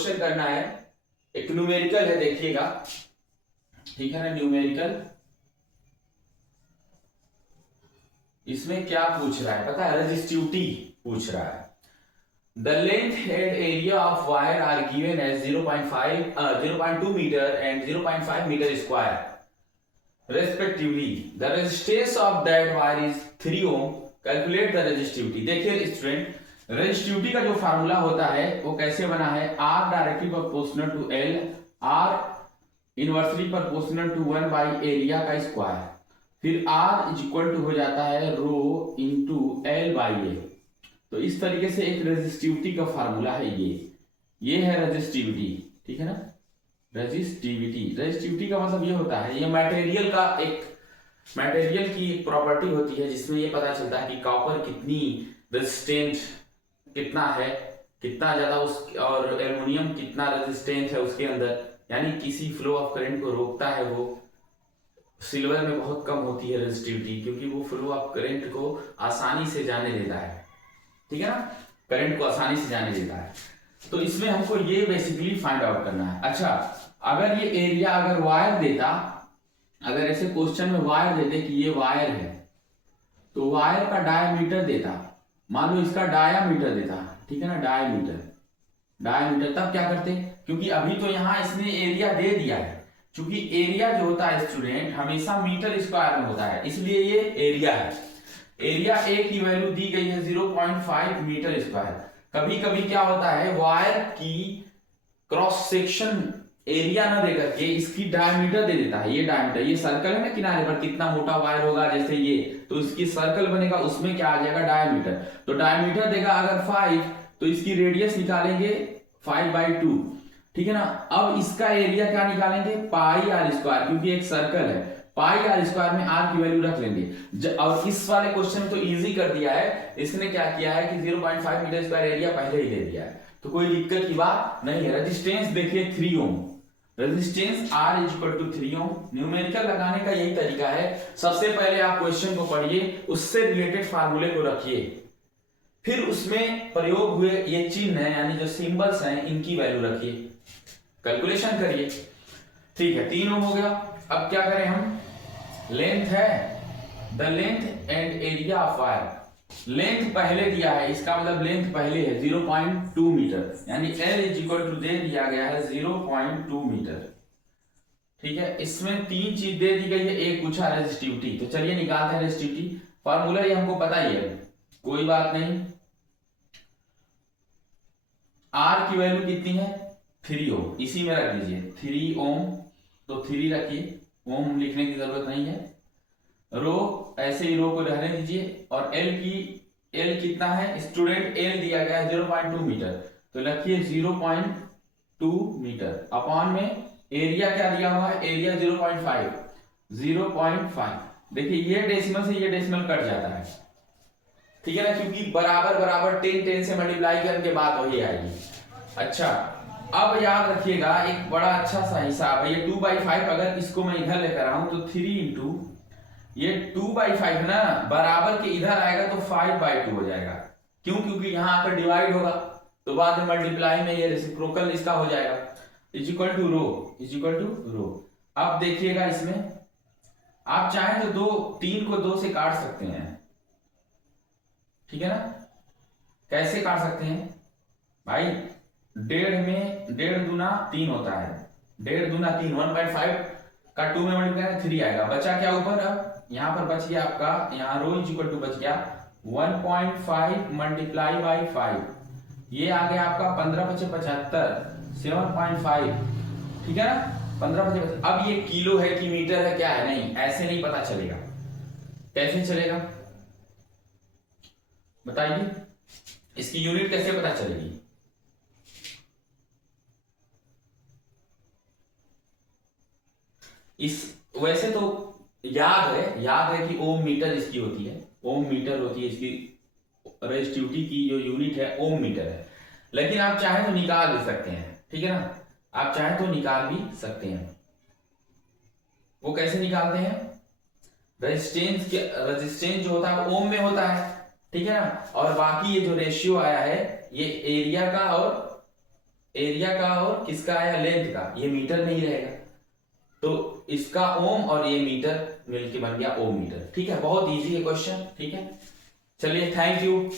Question करना है, एक न्यूमेरिकल है, देखिएगा, ठीक है ना, न्यूमेरिकल। इसमें क्या पूछ रहा है पता है, रेजिस्टिविटी पूछ रहा है। The length and area of wire are given as 0.2 metre and 0.5 metre square respectively. The resistance of that wire is 3 ohm. Calculate the resistivity. देखिए स्टूडेंट, रेजिस्टिविटी का जो फार्मूला होता है वो कैसे बना है, R directly proportional to L, R inversely proportional to 1 by area का स्क्वायर, फिर आर इज इक्वल टू हो जाता है रो इंटू एल बाई ए। तो इस तरीके से एक रेजिस्टिविटी का फार्मूला है ये है रेजिस्टिविटी, ठीक है ना। रेजिस्टिविटी का मतलब ये होता है, ये मटेरियल का एक मटेरियल की एक प्रॉपर्टी होती है जिसमें ये पता चलता है कि कॉपर कितनी रेजिस्टेंट कितना है, कितना ज्यादा उस, और एल्युमिनियम कितना रेजिस्टेंट है उसके अंदर, यानी किसी फ्लो ऑफ करंट को रोकता है वो। सिल्वर में बहुत कम होती है रेजिस्टिविटी क्योंकि वो फ्लो ऑफ करंट को आसानी से जाने देता है, ठीक है ना, करंट को आसानी से जाने देता है। तो इसमें हमको ये बेसिकली फाइंड आउट करना है। अच्छा, अगर ये एरिया अगर वायर देता, अगर ऐसे क्वेश्चन में वायर देते कि ये वायर है तो वायर का डायमीटर देता, मान लो इसका डायामीटर देता, ठीक है ना, डायमीटर, तब क्या करते, क्योंकि अभी तो यहां इसने एरिया दे दिया है, क्योंकि एरिया जो होता है स्टूडेंट हमेशा मीटर स्क्वायर में होता है, इसलिए ये एरिया है। एरिया ए की वैल्यू दी गई है 0.5 मीटर स्क्वायर। कभी कभी क्या होता है, वायर की क्रॉस सेक्शन एरिया ना देकर के इसकी डायमीटर दे देता है। ये डायमीटर, ये सर्कल है ना किनारे पर, कितना मोटा वायर होगा जैसे ये, तो इसकी सर्कल बनेगा, उसमें क्या आ जाएगा डायमीटर। तो डायमीटर देगा अगर 5 तो इसकी रेडियस निकालेंगे 5/2, ठीक है ना। अब इसका एरिया क्या निकालेंगे, पाई आर स्क्वायर, क्योंकि एक सर्कल है, पाई आर स्क्वायर में आर की वैल्यू रख लेंगे। और इस वाले क्वेश्चन तो इजी कर दिया है, इसने क्या किया है कि 0.5 मीटर स्क्वायर एरिया पहले ही दे दिया है, तो कोई दिक्कत की बात नहीं है। रेजिस्टेंस देखिए 3 ohm, resistance R is equal to 3 ohm. Numerical लगाने का यही तरीका है, सबसे पहले आप क्वेश्चन को पढ़िए, उससे रिलेटेड फार्मूले को रखिए, फिर उसमें प्रयोग हुए ये चिन्ह है यानी जो सिंबल्स हैं इनकी वैल्यू रखिए, कैलकुलेशन करिए, ठीक है। 3 ओम हो गया। अब क्या करें हम, लेंथ है, the length and area of wire, length पहले दिया है, इसका मतलब लेंथ पहले है 0.2 मीटर, यानी L इज इक्वल टू दे दिया गया है 0.2 मीटर, ठीक है। इसमें 3 चीज दे दी गई है, एक पूछा रेजिस्टिविटी, तो चलिए निकालते हैं रेजिस्टिविटी। फॉर्मूला ये हमको पता ही है, कोई बात नहीं। R की वैल्यू कितनी है 3 ओम, इसी में रख दीजिए 3 ओम, तो 3 रखिए, ओम लिखने की जरूरत नहीं है। रो ऐसे ही रो को रहने दीजिए, और एल कितना है स्टूडेंट, एल दिया गया है 0.2 मीटर, तो लिखिए 0.2 मीटर अपॉन में एरिया क्या दिया हुआ है, एरिया 0.5। देखिए ये डेसिमल से ये डेसिमल कट जाता है, ठीक है ना, क्योंकि बराबर बराबर 10 से मल्टीप्लाई करके बात वही आएगी। अच्छा, अब याद रखिएगा एक बड़ा अच्छा सा हिसाब है, ये 2/5, अगर इसको मैं इधर लेकर आऊं तो 3 इंटू ये 2/5 ना, बराबर के इधर आएगा तो 5/2 हो जाएगा। क्यों, क्योंकि यहां आकर डिवाइड होगा तो बाद में मल्टीप्लाई में ये रेसिप्रोकल इसका हो जाएगा, इज इक्वल टू रो। अब देखिएगा इसमें आप चाहें तो 3 को 2 से काट सकते हैं, ठीक है ना। कैसे काट सकते हैं भाई, 1.5 में 1.5 दूना 3 होता है, 1.5 दूना 3, 1/5 का 2 में मल्टीप्लाई 3 आएगा, बचा क्या ऊपर, अब यहां पर बच गया आपका, यहां रो इज इक्वल टू बच गया 1.5 मल्टीप्लाई बाई 5, ये आ गया आपका 15×5 = 7.5, ठीक है ना, 15×5। अब ये किलो है कि मीटर है क्या है, नहीं ऐसे नहीं पता चलेगा, कैसे चलेगा बताइए, इसकी यूनिट कैसे पता चलेगी। इस वैसे तो याद है कि ओम मीटर इसकी होती है, ओम मीटर होती है इसकी, रेजिस्टिविटी की जो यूनिट है ओम मीटर है, लेकिन आप चाहें तो निकाल भी सकते हैं, ठीक है ना, आप चाहें तो निकाल भी सकते हैं। वो कैसे निकालते हैं, रेजिस्टेंस जो होता है ओम में होता है, ठीक है ना, और बाकी ये जो रेशियो आया है ये एरिया का और एरिया का और किसका आया, लेंथ का, ये मीटर में ही रहेगा, तो इसका ओम और ये मीटर मिलके बन गया ओम मीटर। ठीक है, बहुत इजी है क्वेश्चन। ठीक है, चलिए थैंक यू।